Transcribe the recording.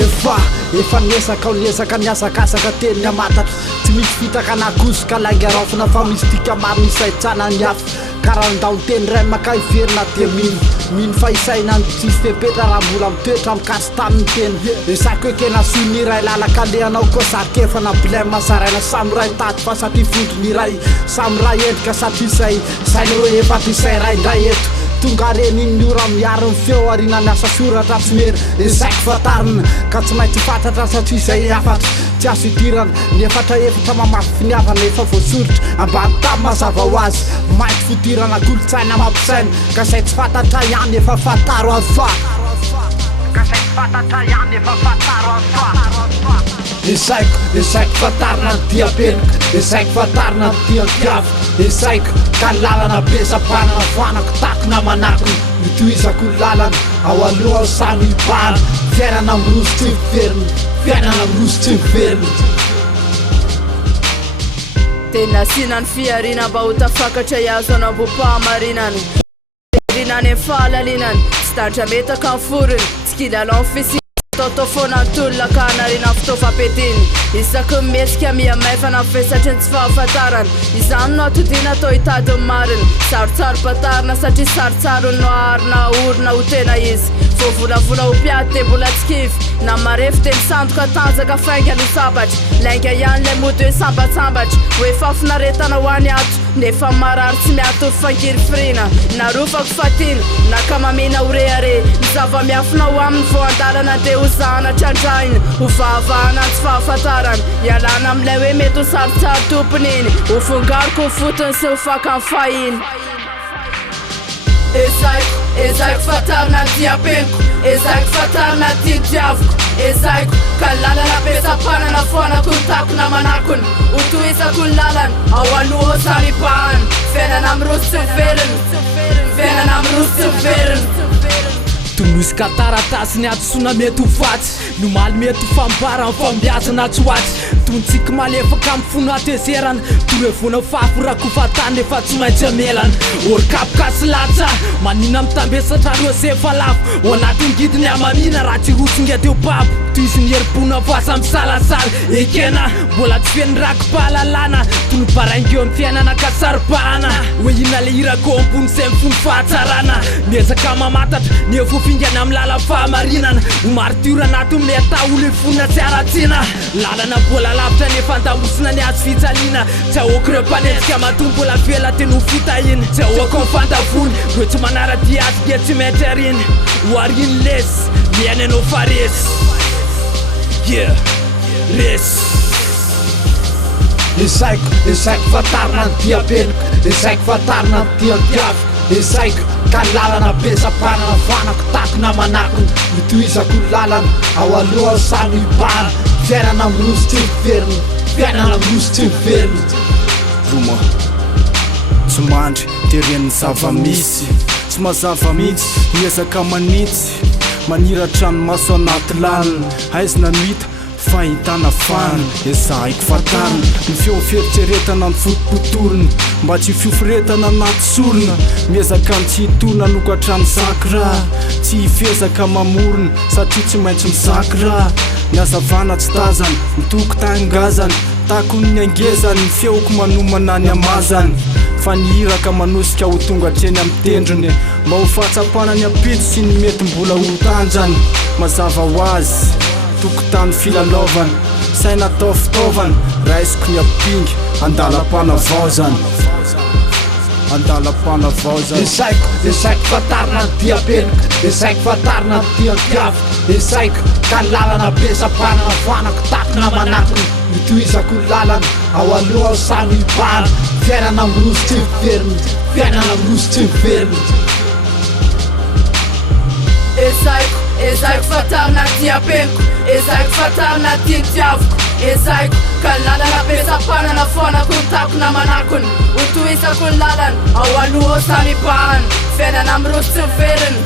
efa niesaka niesaka niasakasaka teny amatatra tsy misy fitaka nakosoka langarafina fa misy tika maro nisaitsana ny hafa karandao teny ray maka iverina dia mino fa isaina ny tsisy fepetra raha mbola mitoetra mikasy tamin'ny teny esako ekena sy ny ray lalaka alehanao koa sarikefa na bilème masaraina samy ray taty fa satria fotony ray samy ray endrika satria sainy hoe efa tisay ray ndray eto tonga reny iny ora miaro ny feo arina ny asa soratra tsy mery esaiko fatarina ka tsy maintsy fantatra satria zay afatra tsy azo idirana ny efatra mamafy finiavana efa voasoritra ambany tamy mazava ho azy mainty fodirana kolotsaina mampisaina ka zay tsy fantatra ihany efa fataro afa esaiko fatarina ny diabeniko esaiko fatarina ny diantiaviko esaiko ka lalana besapanana fanako takona manakony mitoizako ny lalana ao aloha samy ibana fiainana amroso tsy miverina tena sinany fiarina mba ho tafakatra iazo anambo-pahamarinany rinany fahalalinany tsy tandra metaka ny foriny tsy kilalao fisi toto fona tolona ka narina fitaovam-petiny isaky mesika miamaifana fesatry ny tsy fahafantarana izany no atodina atao hitady ny mariny sarotsaro-patarina satria sarotsaro no arina orina ho tena izy voavolavola ho piady de mbola tsy kivy na marefy de misandoka tanjaka fainga no sabatra lainga ihany lay mody hoe sambatsambatra hoe fafinaretana ho any ato nefa marary tsy miato fangiry firina narofako fatiny nakamamina ho rehare ny zava-miafina ho amin'ny voandalana de ho zahana trandrainy ho vahavahana tsy fahafantarana ialana amin'ilay hoe mety ho sarotsaro tompony iny ho fongariko ho fotony sy ho fakany fahiny ezaiko fatarina ny diapeniko ezaiko fatarina ny diadiaviko ezaiko ka lalana besapanana foanako ny takona manakony ho toisako ny lalana ao aloha samy ibahany fiainana amroso tsy miverina tonosika taratasy ny atosona mety ho fatsy nomaly mety ho fambara ny fambiazana tsy hoatsy tontsika malefaka amin'ny fono atezerana torevona fafo rakofatany efa tsy maintsy amelana orikapokasy latsa manina mitambesatra rose efa lafo ho anatin'ny gidiny amamina raha tsy rotsonga teo papo toizy ny herim-pona voasa misalasala ekena mbola tsy feny rakom-pahalalana tonobaraingeo ny fiainana kasaripahana hoe ina le irako ambony zay mifony fahatsarana miezaka mamatatra ny evofingana amin'ny lala fahamarinana ho maritiora anaty meta olo fonina tsy aratsina lalana mbola lavitra nefa andamosina ny azo fitsaliana tsy ahoako reo mpanetsika matombo mbola vela teny ho fitahina tsy ahoako mifantavony reo tsy manaradia azy dia tsy maintsy ariny ho ariny lesy miaina anao fa resy resy esaiko fatarina ny diabeniko esaiko fatarina ny diantiaviko esaiko ka lalana besapanana fanako takona manakony mitoizako ny lalana ao aloha samy ibana fiainana amroso tsy miverina roma tsy mandry teren'ny zava-misy tsy mazava mihitsy miezaka manitsy maniratrano maso anaty lalina aizina mita fahitana fana ezaiko fatarina ny feo fieritseretana ny fotopotorina mba tsy fiofiretana anaty sorona miezaka ny tsy hitona nokatrany zaky raha tsy hifezaka mamorona satria tsy maintsy mizaky raha ny azavana tsy tazany mitoko tangazany takony ny angezany ny feoko manomana ny amazany fa nihiraka manosika ho tonga treny amin'ny tendrony mba ho fahatsapana ny ampito sy ny mety mbola ho tanjany mazava ho azy tokotany filalaovana saina atao fitaovana raisiko ny ampingy andalam-panavaozany esaiko fatarina ny diabeniko esaiko fatarina ny diantiaviko esaiko ka lalana besapanana fanako takona manakony mitoizako ny lalana ao aloha samy ibana fiainana amroso tsy miverina ezaiko fatarina ny diapeniko ezaiko fatarina ny diadiaviko ezaiko ka lalana besapanana foanako ny takona manakony ho toisako ny lalana ao aloha samy ibahany fiainana amroso tsy miverina